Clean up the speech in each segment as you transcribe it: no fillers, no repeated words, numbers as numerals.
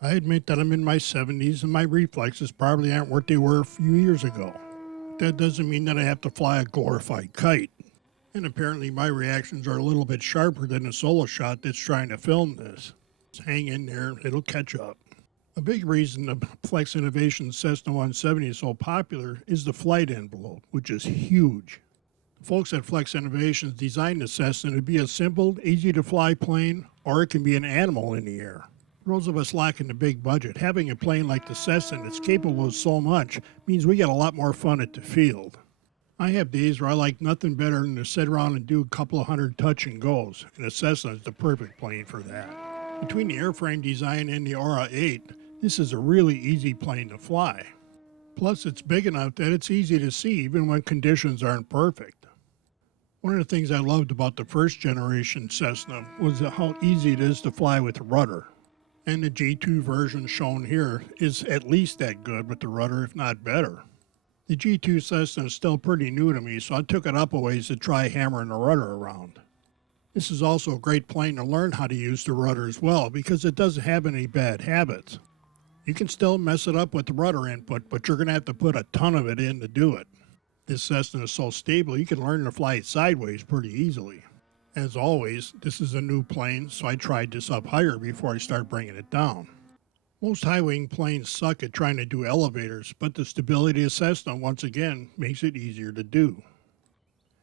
I admit that I'm in my 70s and my reflexes probably aren't what they were a few years ago. That doesn't mean that I have to fly a glorified kite. And apparently my reactions are a little bit sharper than a solo shot that's trying to film this. Just hang in there, it'll catch up. A big reason the Flex Innovations Cessna 170 is so popular is the flight envelope, which is huge. The folks at Flex Innovations designed the Cessna to be a simple, easy to fly plane, or it can be an animal in the air. For those of us lacking the big budget, having a plane like the Cessna that's capable of so much means we get a lot more fun at the field. I have days where I like nothing better than to sit around and do a couple of hundred touch and goes, and the Cessna is the perfect plane for that. Between the airframe design and the Aura 8, this is a really easy plane to fly. Plus, it's big enough that it's easy to see even when conditions aren't perfect. One of the things I loved about the first generation Cessna was how easy it is to fly with rudder. And the G2 version shown here is at least that good with the rudder, if not better. The G2 Cessna is still pretty new to me, so I took it up a ways to try hammering the rudder around. This is also a great plane to learn how to use the rudder as well because it doesn't have any bad habits. You can still mess it up with the rudder input, but you're going to have to put a ton of it in to do it. This Cessna is so stable you can learn to fly it sideways pretty easily. As always, this is a new plane, so I tried this up higher before I start bringing it down. Most high-wing planes suck at trying to do elevators, but the stability of Cessna, once again, makes it easier to do.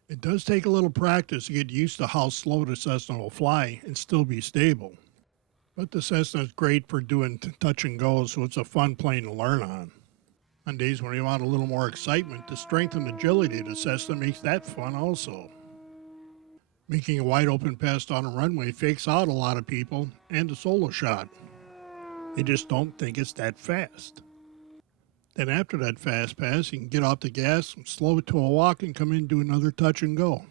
It does take a little practice to get used to how slow the Cessna will fly and still be stable. But the Cessna is great for doing touch and go, so it's a fun plane to learn on. On days when you want a little more excitement, the strength and agility of the Cessna makes that fun also. Making a wide open pass on a runway fakes out a lot of people and a solo shot. They just don't think it's that fast. Then after that fast pass, you can get off the gas, slow it to a walk, and come in and do another touch and go.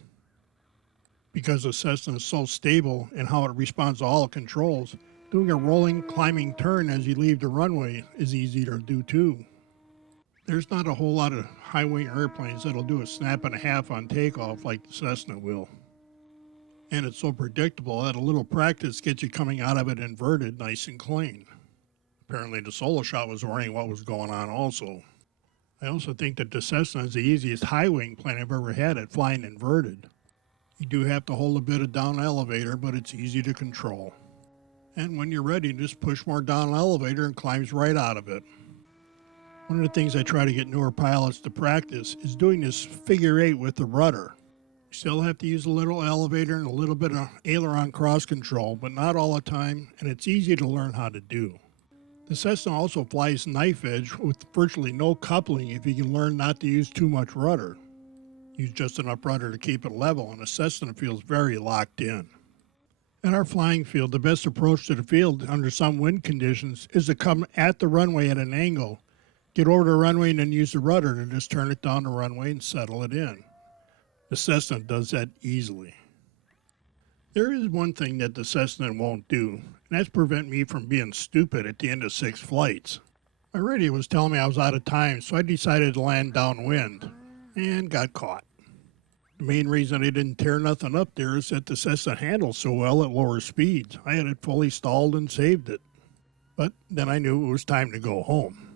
Because the Cessna is so stable and how it responds to all controls, doing a rolling, climbing turn as you leave the runway is easy to do too. There's not a whole lot of high-wing airplanes that'll do a snap and a half on takeoff like the Cessna will. And it's so predictable that a little practice gets you coming out of it inverted nice and clean. Apparently the solo shot was worrying what was going on also. I also think that the Cessna is the easiest high-wing plane I've ever had at flying inverted. You do have to hold a bit of down elevator, but it's easy to control. And when you're ready, just push more down elevator and climbs right out of it. One of the things I try to get newer pilots to practice is doing this figure eight with the rudder. You still have to use a little elevator and a little bit of aileron cross control, but not all the time, and it's easy to learn how to do. The Cessna also flies knife edge with virtually no coupling if you can learn not to use too much rudder. Use just enough rudder to keep it level, and the Cessna feels very locked in. At our flying field, the best approach to the field under some wind conditions is to come at the runway at an angle, get over the runway, and then use the rudder to just turn it down the runway and settle it in. The Cessna does that easily. There is one thing that the Cessna won't do, and that's prevent me from being stupid at the end of 6 flights. My radio was telling me I was out of time, so I decided to land downwind, and got caught. The main reason I didn't tear nothing up there is that the Cessna handles so well at lower speeds. I had it fully stalled and saved it. But then I knew it was time to go home.